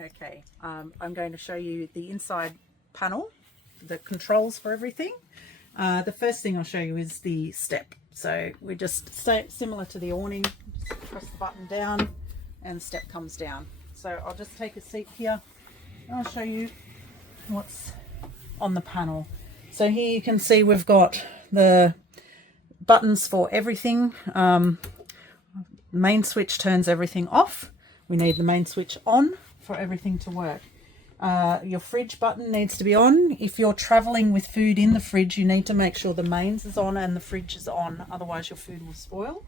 Okay, I'm going to show you the inside panel, the controls for everything. The first thing I'll show you is the step. So we just stay similar to the awning, just press the button down and the step comes down. So I'll just take a seat here and I'll show you what's on the panel. So here you can see we've got the buttons for everything. Main switch turns everything off. We need the main switch on for everything to work. Your fridge button needs to be on. If you're traveling with food in the fridge, you need to make sure the mains is on and the fridge is on, otherwise your food will spoil.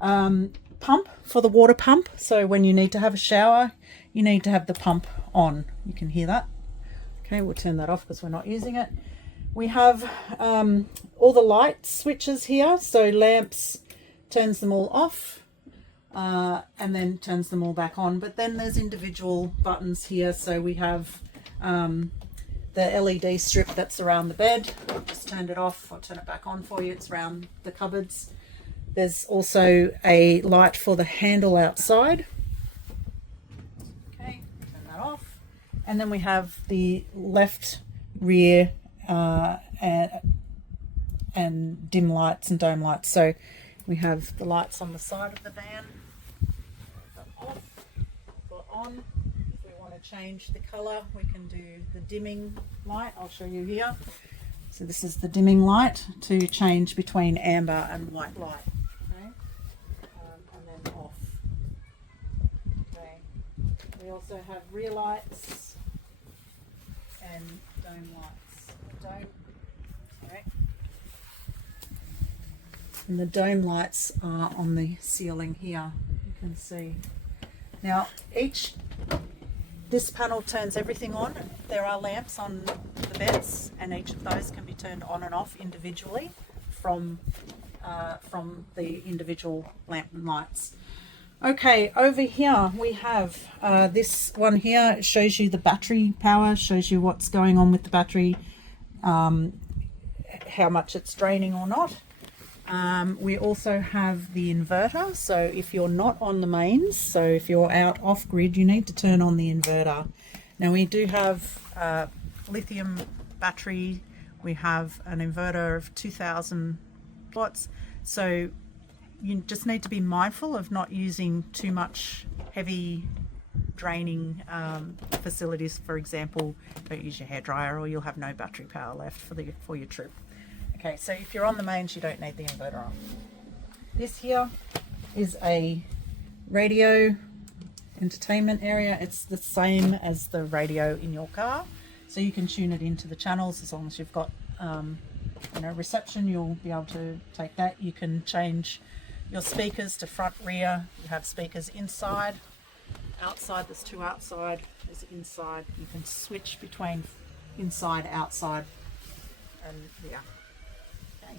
Pump for the water pump, so when you need to have a shower you need to have the pump on. You can hear that. Okay, we'll turn that off because we're not using it. We have all the light switches here, so lamps turns them all off, and then turns them all back on. But then there's individual buttons here. So we have the LED strip that's around the bed. I've just turned it off. I'll turn it back on for you. It's around the cupboards. There's also a light for the handle outside. Okay, turn that off. And then we have the left rear and dim lights and dome lights. So we have the lights on the side of the van. Off or on. If we want to change the color, we can do the dimming light. I'll show you here. So this is the dimming light to change between amber and white light. Okay, and then off. Okay. We also have rear lights and dome lights. Sorry. And the dome lights are on the ceiling here. You can see. Now this panel turns everything on. There are lamps on the beds and each of those can be turned on and off individually from the individual lamp and lights. Okay, over here we have this one here. It shows you the battery power, shows you what's going on with the battery, how much it's draining or not. We also have the inverter, so if you're not on the mains, so if you're out off grid, you need to turn on the inverter. Now we do have lithium battery. We have an inverter of 2000 watts, so you just need to be mindful of not using too much heavy draining facilities. For example, don't use your hairdryer or you'll have no battery power left for your trip. Okay, so if you're on the mains, you don't need the inverter on. This here is a radio entertainment area. It's the same as the radio in your car. So you can tune it into the channels as long as you've got reception, you'll be able to take that. You can change your speakers to front, rear. You have speakers inside, outside. There's two outside, there's inside. You can switch between inside, outside, and yeah. Okay.